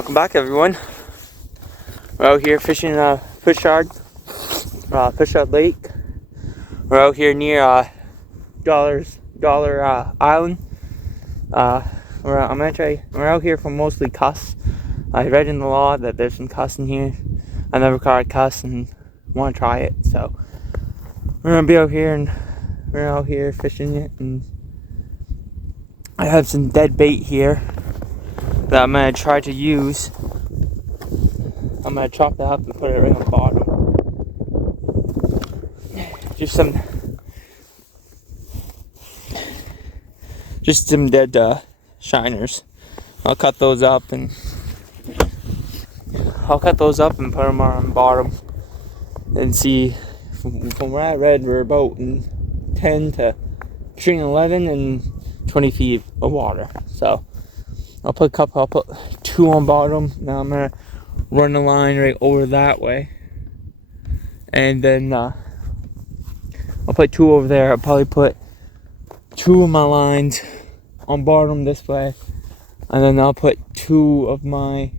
Welcome back, everyone. We're out here fishing Pushaw Lake. We're out here near Dollar Island. We're out here for mostly cuss. I read in the law that there's some cuss in here. I never caught a cuss and want to try it, so we're gonna be out here and we're out here fishing it. And I have some dead bait here that I'm gonna try to use. I'm gonna chop that up and put it right on the bottom. Just some dead shiners. I'll cut those up and put them on the bottom and see. From where I read, we're about in 10 to between 11 and 20 feet of water. So I'll put 2 on bottom. Now I'm gonna run the line right over that way, and then I'll put 2 over there. I'll probably put 2 of my lines on bottom this way, and then I'll put 2 of my,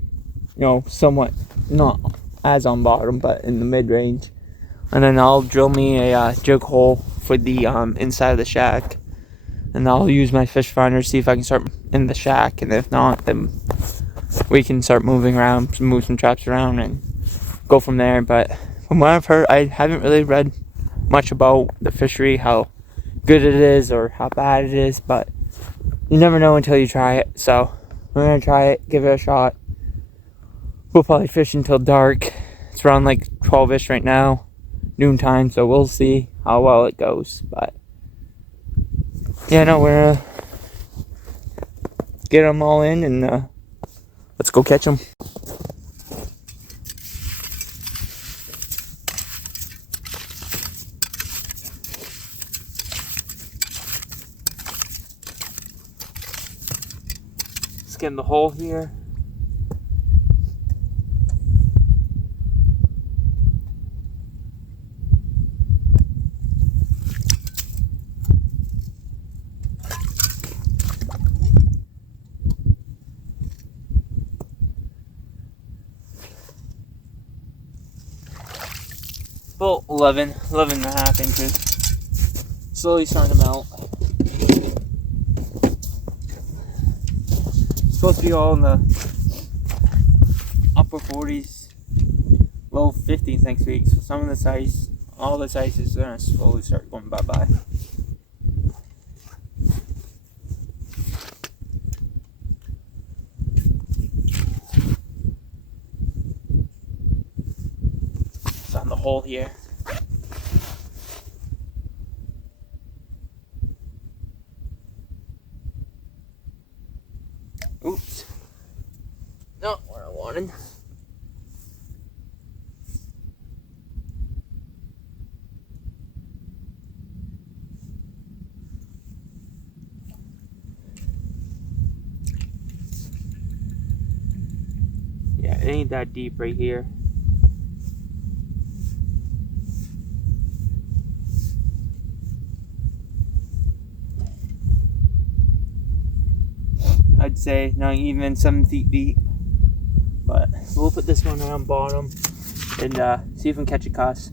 somewhat not as on bottom, but in the mid-range, and then I'll drill me a jig hole for the inside of the shack, and I'll use my fish finder to see if I can start in the shack, and if not, then we can start moving around, move some traps around, and go from there. But from what I've heard, I haven't really read much about the fishery, how good it is or how bad it is, but you never know until you try it. So we're gonna try it, give it a shot. We'll probably fish until dark. It's around like 12ish right now, noontime, so we'll see how well it goes. But yeah, no, we're gonna get them all in and let's go catch them. Skim the hole here. About 11 and a half inches. Slowly starting to melt. Supposed to be all in the upper 40s, low 50s next week. So some of this ice, all this ice is going to slowly start going bye-bye. Found the hole here. Oops. Not what I wanted. Yeah, it ain't that deep right here. I'd say not even 7 feet deep, but we'll put this one on bottom and see if we can catch a cuss.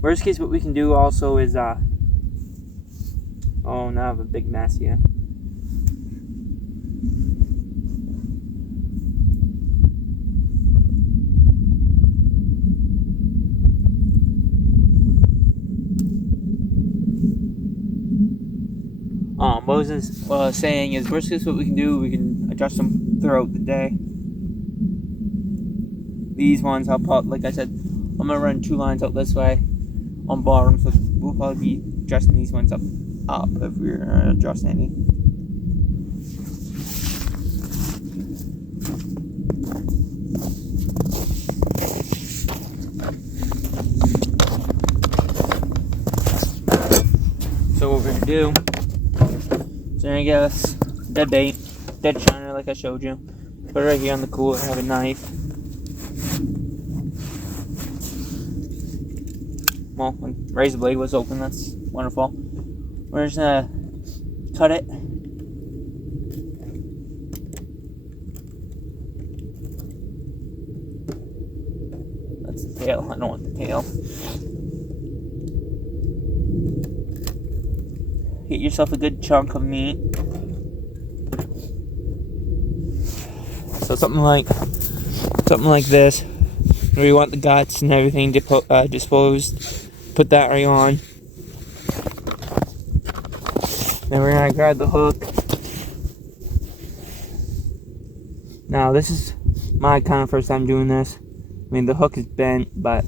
Worst case, what we can do also is oh, now I have a big mess here. What I was saying is, worst case, what we can do, we can adjust them throughout the day. These ones, I'll put, like I said, I'm gonna run 2 lines out this way on bottom, so we'll probably be adjusting these ones up if we're gonna adjust any. So what we're gonna do, so I guess dead bait, dead shiner like I showed you. Put it right here on the cooler, have a knife. Well, when razor blade was open, that's wonderful. We're just gonna cut it. tail. I don't want the tail. Get yourself a good chunk of meat. So something like this, where you want the guts and everything disposed. Put that right on. Then we're gonna grab the hook. Now this is my kind of first time doing this. I mean, the hook is bent, but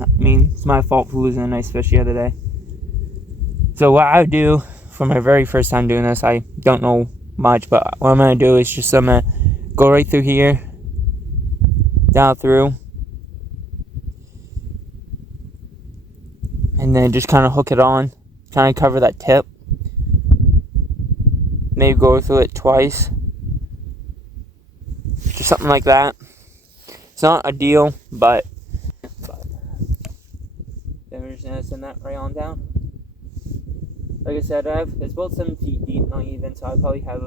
I mean, it's my fault for losing a nice fish the other day. So what I would do for my very first time doing this, I don't know much, but what I'm gonna do is just I'm gonna go right through here, down through, and then just kind of hook it on, kind of cover that tip. Maybe go through it twice, just something like that. It's not ideal, but then we're just gonna send that right on down. Like I said, it's about 7 feet deep, not even, so I'll probably have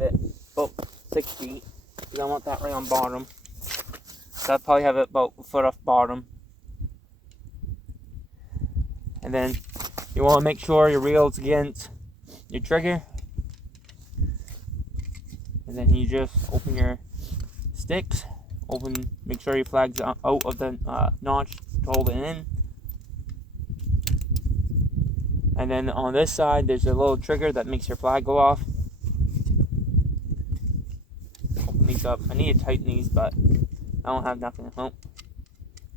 it about 6 feet, because I want that right on bottom. So I'll probably have it about a foot off bottom. And then you want to make sure your reel's against your trigger. And then you just open your sticks, make sure your flag's out of the notch to hold it in. And then on this side, there's a little trigger that makes your flag go off. Open these up. I need to tighten these, but I don't have nothing. Oh,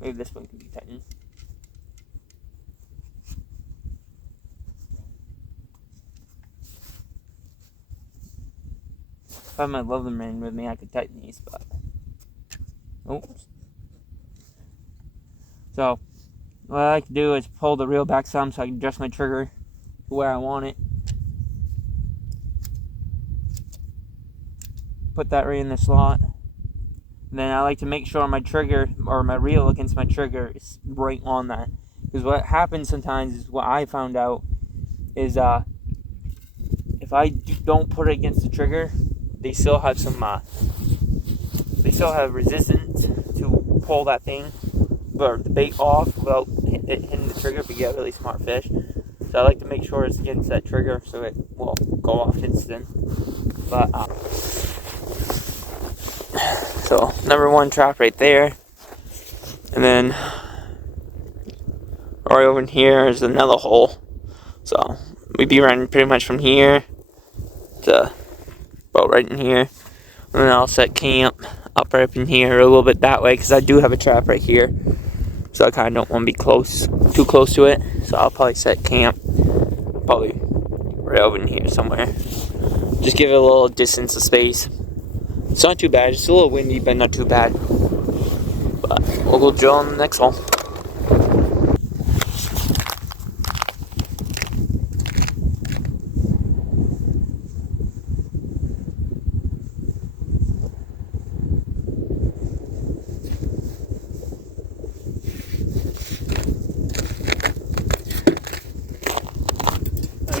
maybe this one can be tightened. If I had my Leatherman with me, I could tighten these, but oops. So what I like to do is pull the reel back some so I can adjust my trigger to where I want it. Put that right in the slot. And then I like to make sure my trigger, or my reel against my trigger, is right on that. Because what happens sometimes is, what I found out is, if I don't put it against the trigger, they still have resistance to pull that thing, or the bait off without hitting the trigger if you get a really smart fish. So I like to make sure it's against that trigger so it will go off instant. But so number one trap right there, and then right over here is another hole. So we'd be running pretty much from here to about right in here, and then I'll set camp up right up in here a little bit that way, because I do have a trap right here. So I kind of don't want to be too close to it. So I'll probably set camp probably right over in here somewhere. Just give it a little distance of space. It's not too bad. It's a little windy, but not too bad. But we'll go drill on the next hole.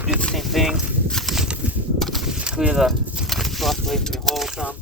Do the same thing. Clear the fluff away from the hole some.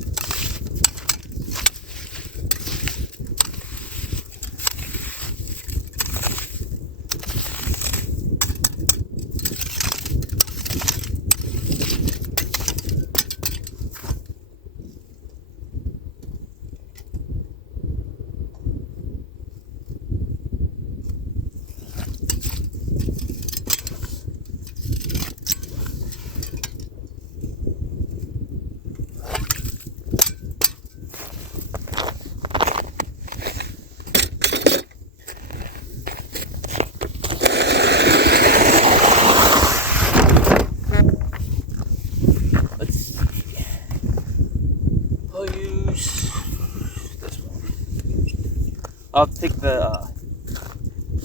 I'll take the,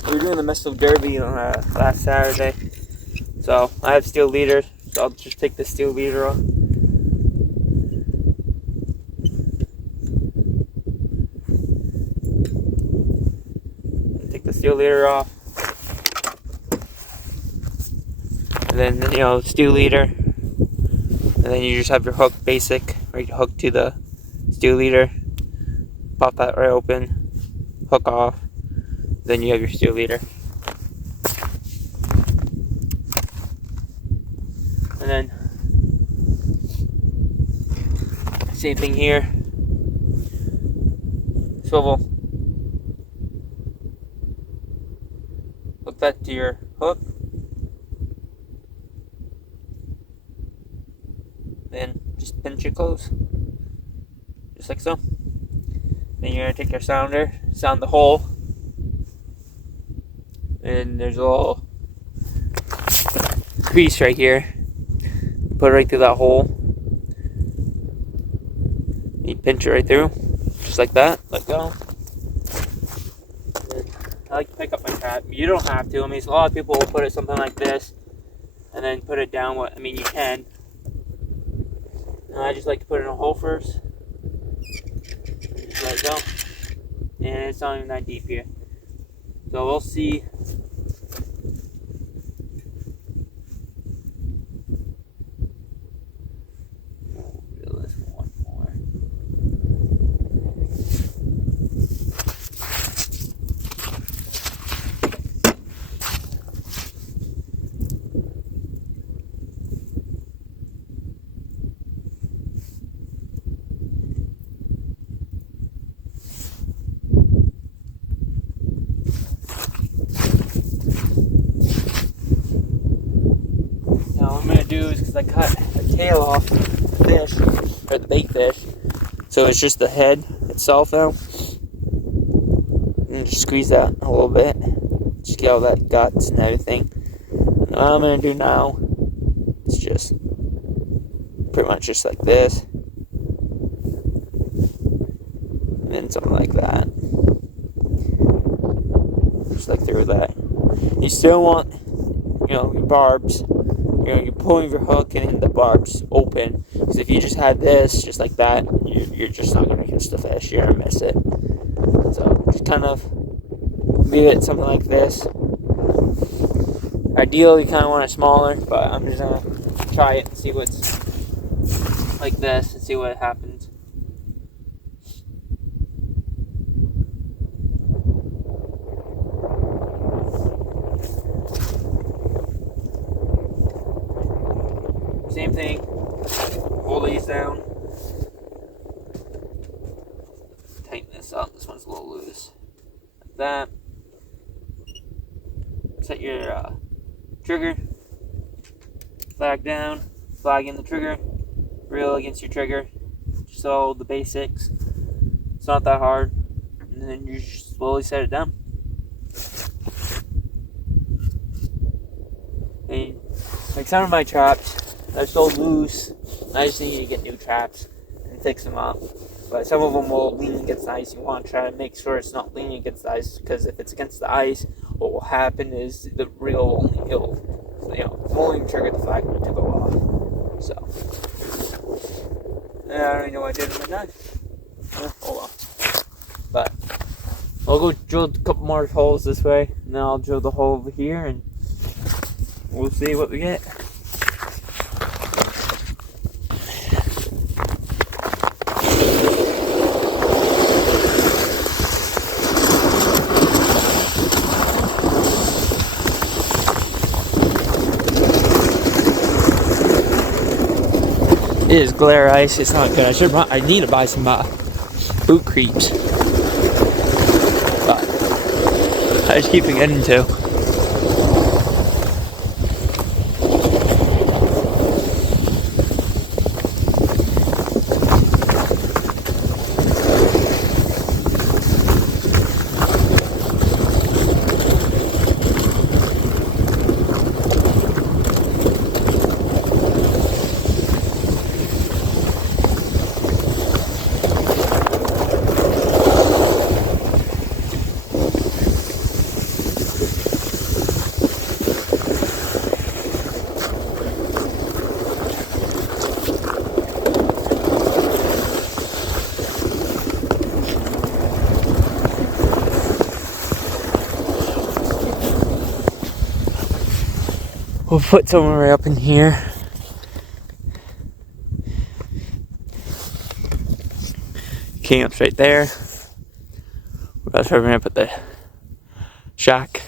we were doing the Mesto Derby on last Saturday, so I have steel leaders, so I'll just take the steel leader off. Take the steel leader off, and then, steel leader, and then you just have your hook basic, right hook to the steel leader, pop that right open, hook off, Then you have your steel leader. And then same thing here. Swivel. Hook that to your hook. Then just pinch it close. Just like so. Then you're going to take your sounder, sound the hole. And there's a little crease right here. Put it right through that hole. You pinch it right through. Just like that. Let go. I like to pick up my trap. You don't have to. I mean, a lot of people will put it something like this. And then put it down. I mean, you can. And I just like to put it in a hole first. Just let it go. And it's not even that deep here. So we'll see. We'll do this one more. Do is because I cut the tail off the fish, or the bait fish, so it's just the head itself now. And just squeeze that a little bit, just get all that guts and everything. And what I'm gonna do now is just pretty much just like this, and then something like that, just like through that. You still want, your barbs. You're pulling your hook and the barbs open. Because if you just had this, just like that, you're just not going to catch the fish. You're going to miss it. So just kind of leave it something like this. Ideally, you kind of want it smaller, but I'm just going to try it and see what's like this and see what happens. Same thing, hold these down, tighten this up, this one's a little loose, like that. Set your trigger, flag down, flag in the trigger, reel against your trigger, just all the basics. It's not that hard, and then you just slowly set it down. And like some of my traps, they're so loose, I just need to get new traps and fix them up. But some of them will lean against the ice. You want to try to make sure it's not leaning against the ice, because if it's against the ice, what will happen is the reel will only trigger the flag to go off. So, I don't even know what I did with my knife. Oh well. But I'll go drill a couple more holes this way, and then I'll drill the hole over here, and we'll see what we get. It is glare ice. It's not good. I need to buy some boot creeps, but I just keep forgetting to. We'll put someone right up in here. Camp's right there. That's where we're gonna put the shack.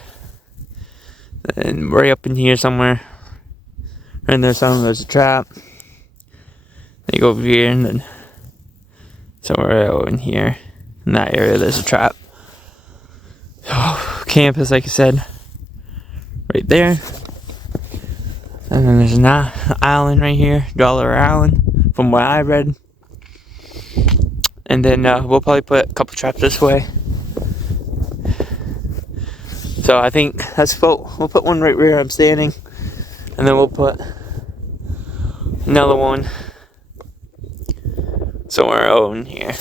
And right up in here somewhere. And there's a trap. Then you go over here and then somewhere out in here. In that area there's a trap. So campus, like I said, right there. And then there's an island right here, Dollar Island, from what I read. And then we'll probably put a couple traps this way. So I think we'll put one right where I'm standing, and then we'll put another one somewhere out in here.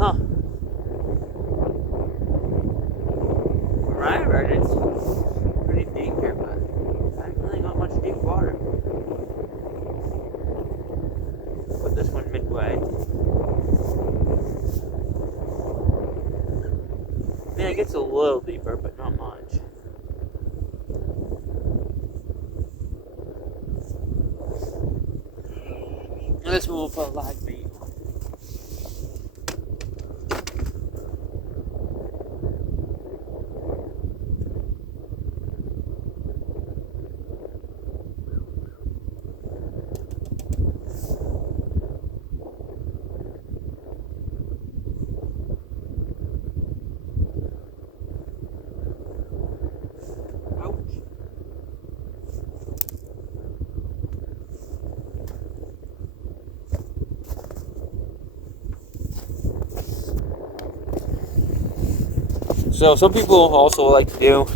Huh. Right, it's pretty deep here, but I haven't really got much deep water. Put this one midway. I mean, it gets a little deeper, but not much. And this one will put a live bait. So some people also like to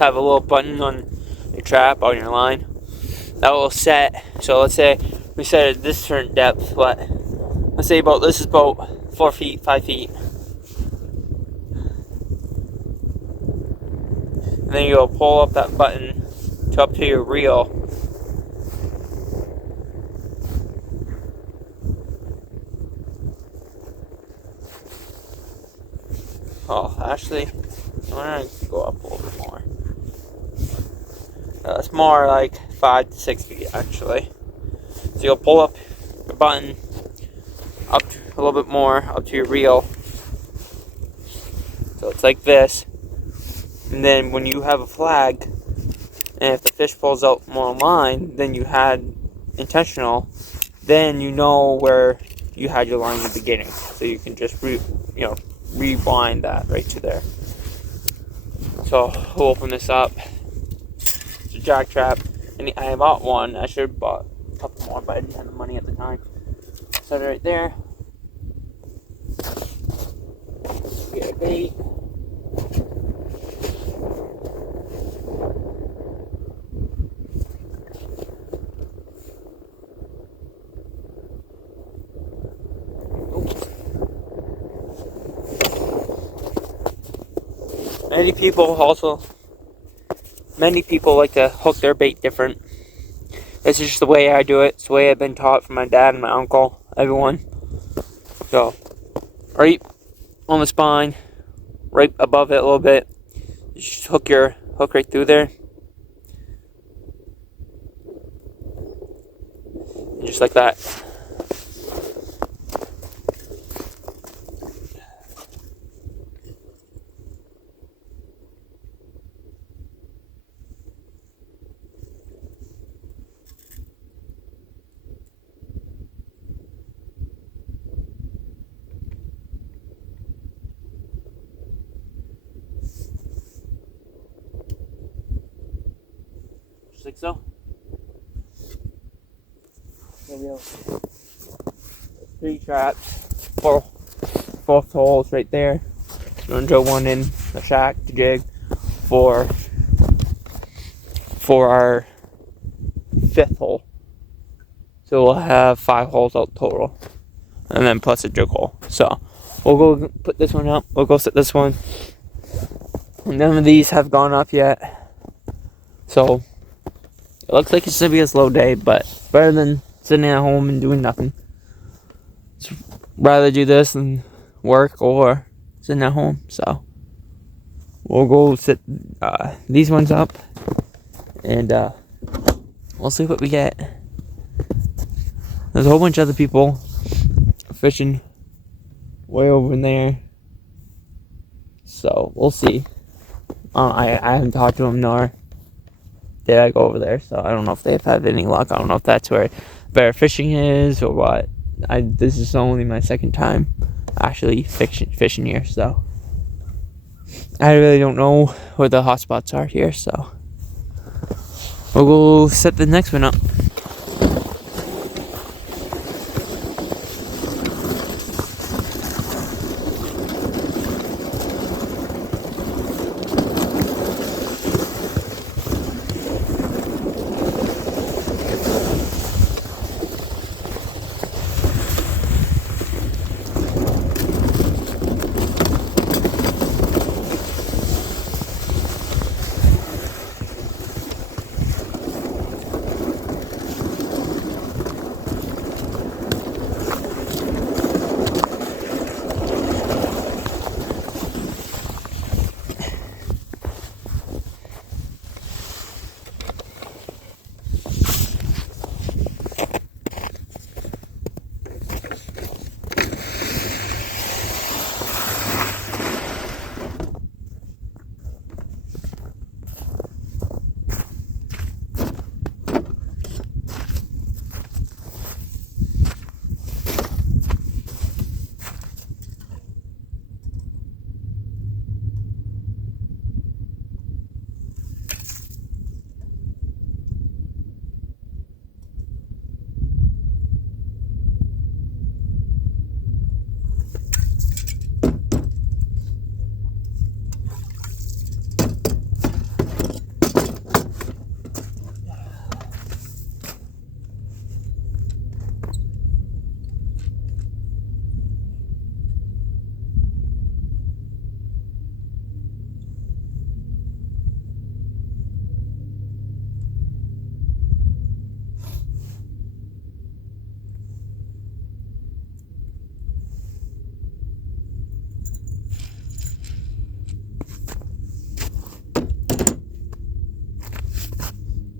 have a little button on your trap, on your line, that will set. So let's say we set it this certain depth, but let's say this is about 4 feet, 5 feet. And then you'll pull up that button to up to your reel. Oh, actually, I'm gonna go up a little bit more. It's more like 5 to 6 feet actually. So you'll pull up the button up to, a little bit more up to your reel. So it's like this. And then when you have a flag, and if the fish pulls out more line than you had intentional, then you know where you had your line in the beginning. So you can just rewind that right to there. So we'll open this up. It's a jack trap. And I bought one. I should have bought a couple more, but I didn't have the money at the time. Set it right there. Get a bait. Many people like to hook their bait different. This is just the way I do it. It's the way I've been taught from my dad and my uncle, everyone. So, right on the spine, right above it a little bit, you just hook your hook right through there. And just like that. Just like so. There we go. 3 traps, 4 holes right there. I'm gonna drill one in the shack to jig for our 5th hole. So we'll have 5 holes out total, and then plus a jig hole. So we'll go put this one up. We'll go set this one. None of these have gone up yet, so it looks like it's gonna be a slow day, but better than sitting at home and doing nothing. It's rather do this than work or sitting at home. So we'll go set these ones up, and we'll see what we get. There's a whole bunch of other people fishing way over in there, so we'll see. I haven't talked to them, nor did I go over there, so I don't know if they've had any luck. I don't know if that's where bear fishing is or what. This is only my 2nd time actually fishing here, so I really don't know where the hot spots are here. So we'll go set the next one up.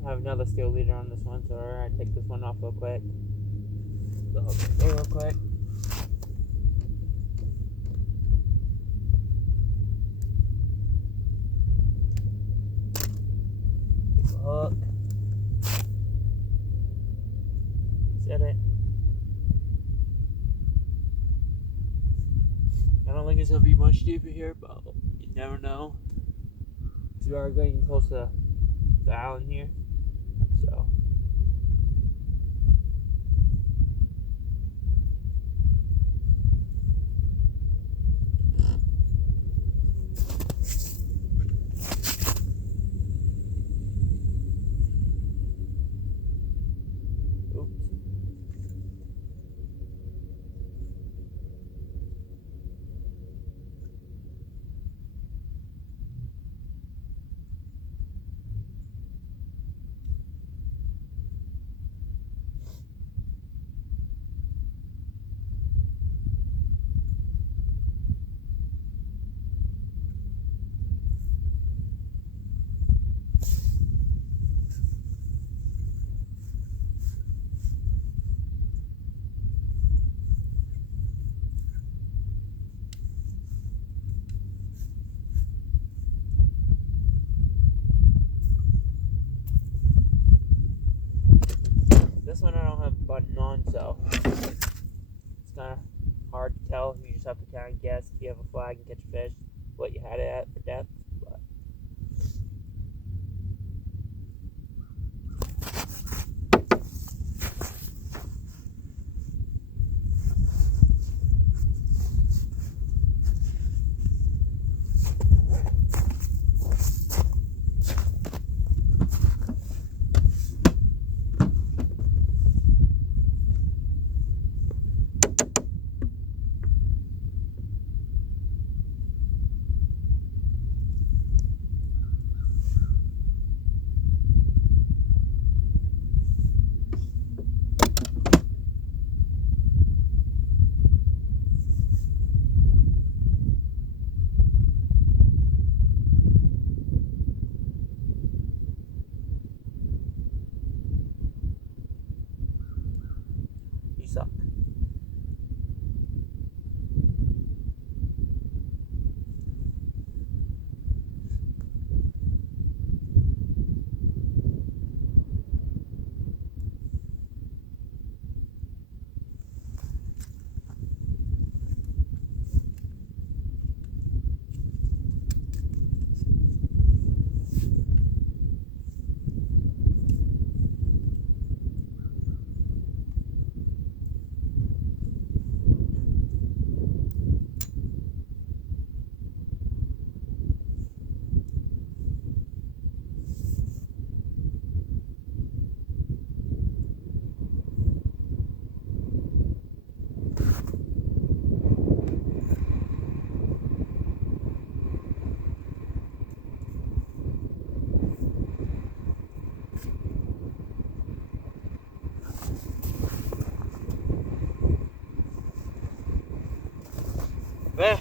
have another steel leader on this one, so I take this one off real quick. The hook real quick. Take the hook. Set it. I don't think it's gonna be much deeper here, but you never know. We are getting close to the island here, so. This one I don't have a button on, so it's kind of hard to tell. You just have to kind of guess if you have a flag and catch a fish, what you had it at for depth. But you suck. There.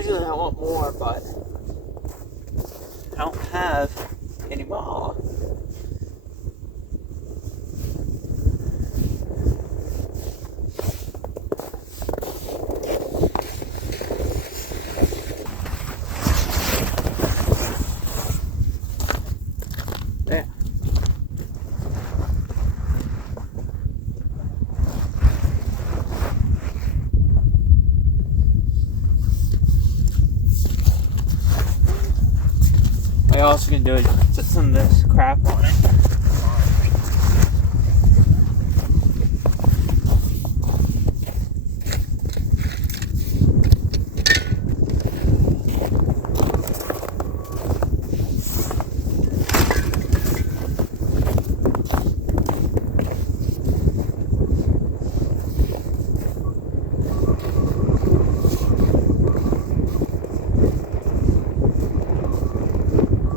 Originally I want more, but I don't have any more. There. What I also gonna do is put some of this crap on it.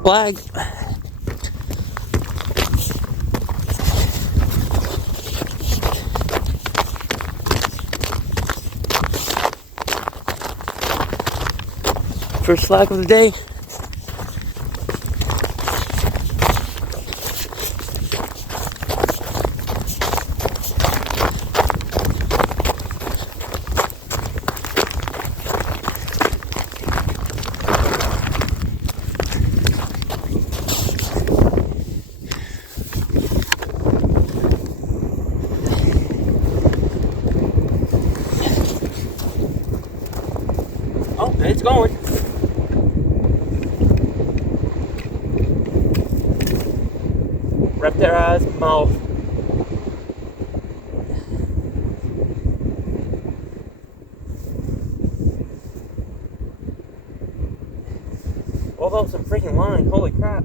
Flag. First flag of the day. Oh, it's going. Reptile's mouth. Oh, that was a freaking line. Holy crap.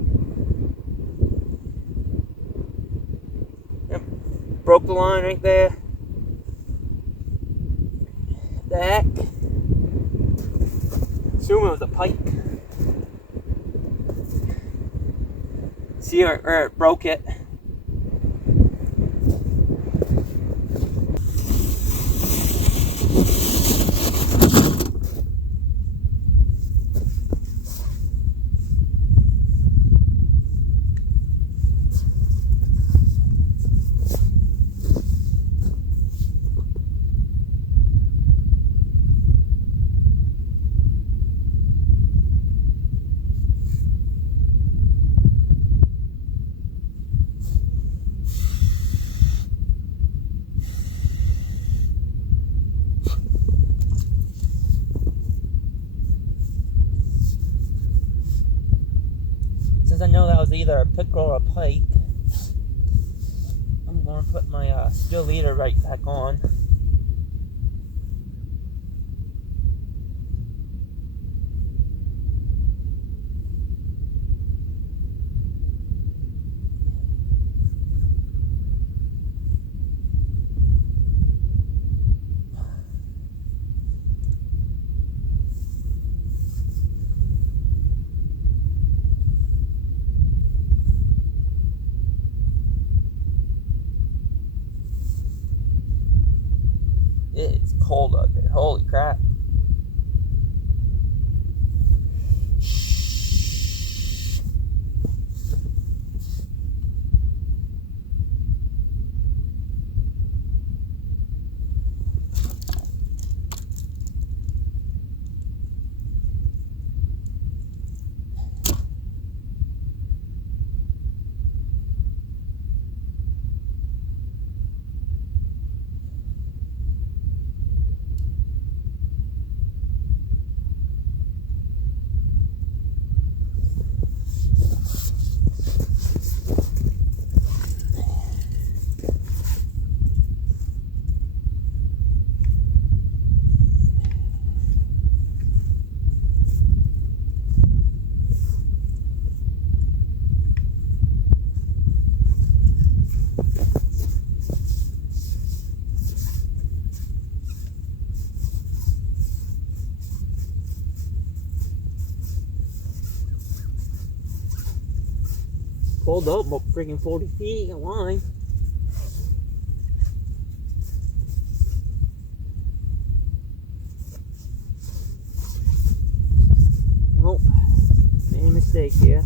Yep. Broke the line right there. The heck? Assume it was a pike. See where it broke it. Since I know that was either a pickerel or a pike, I'm going to put my steel leader right back on. It's cold out there. Holy crap. Pulled up about freaking 40 feet of line. mistake here.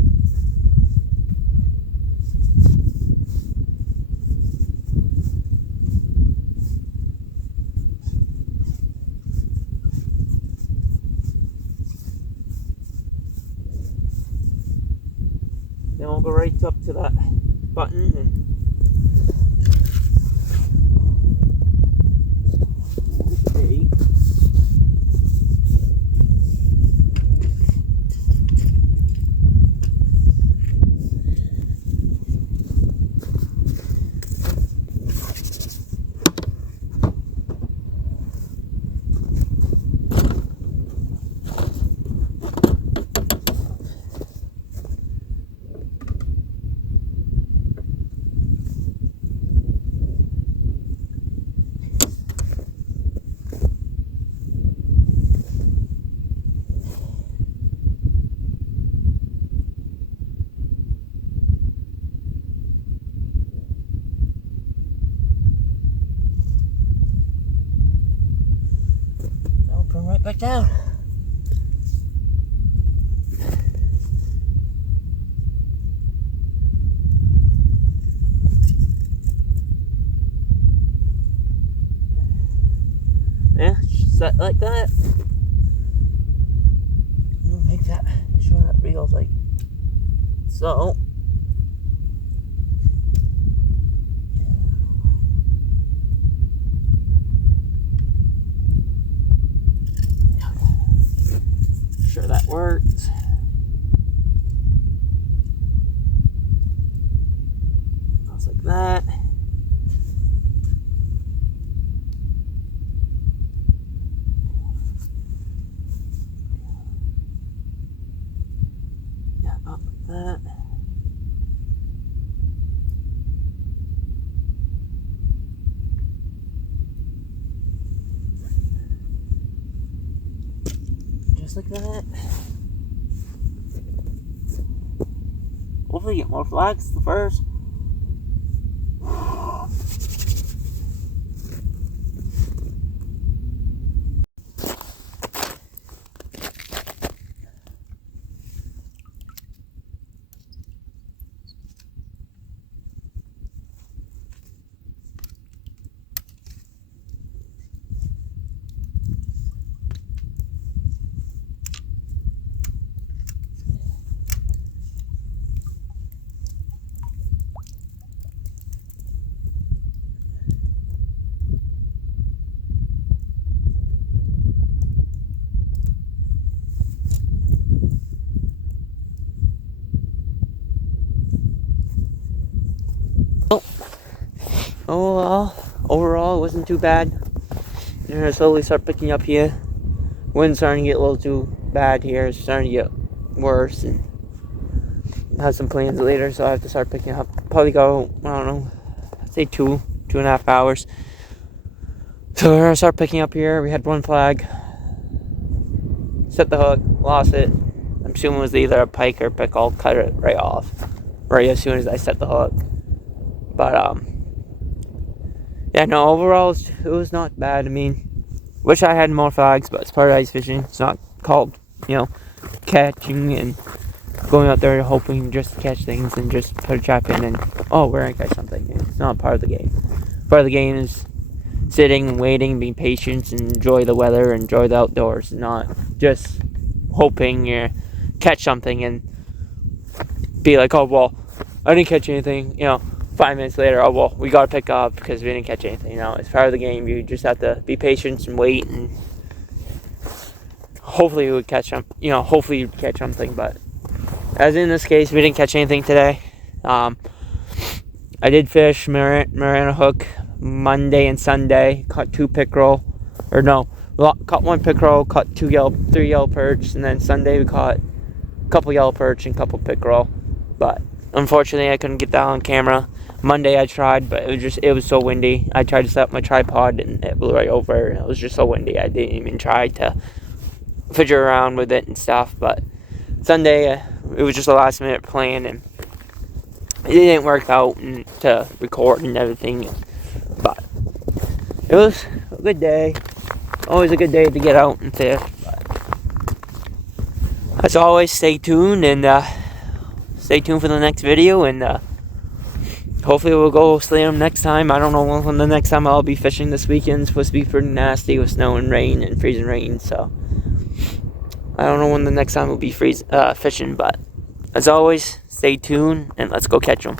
Then we'll go right up to that button and okay. Bring right back down. Yeah, set like that. We'll make that sure that reel's like so. Sure that works. Goes like that. Yeah, up like that. Just like that. Hopefully get more flags first. Oh well, overall it wasn't too bad. You're gonna slowly start picking up here. Wind's starting to get a little too bad here. It's starting to get worse, and I have some plans later, so I have to start picking up. Probably go, I don't know, say 2.5 hours. So we're gonna start picking up here. We had one flag. Set the hook, lost it. I'm assuming it was either a pike or pickle. Cut it right off, right as soon as I set the hook. But yeah, no, overall it was not bad. I mean, wish I had more flags, but it's part of ice fishing. It's not called, catching and going out there hoping just to catch things and just put a trap in and, oh, we're going to catch something. It's not part of the game. Part of the game is sitting and waiting, being patient, and enjoy the weather, enjoy the outdoors, not just hoping you catch something and be like, oh, well, I didn't catch anything, 5 minutes later, oh, well, we got to pick up because we didn't catch anything. It's part of the game. You just have to be patient and wait, and hopefully we would catch them. Hopefully you'd catch something, but as in this case, we didn't catch anything today. I did fish Marina hook Monday and Sunday. Caught 2 pickerel, caught 1 pickerel, caught 3 yellow perch, and then Sunday we caught a couple yellow perch and a couple pickerel. But unfortunately, I couldn't get that on camera. Monday I tried, but it was so windy. I tried to set up my tripod and it blew right over. It was just so windy. I didn't even try to fidget around with it and stuff. But Sunday, it was just a last minute plan, and it didn't work out to record and everything. But it was a good day. Always a good day to get out and fish. But as always, stay tuned and stay tuned for the next video, and hopefully we'll go slam next time. I don't know when the next time I'll be fishing this weekend. It's supposed to be pretty nasty with snow and rain and freezing rain, so I don't know when the next time we'll be fishing, but as always, stay tuned and let's go catch them.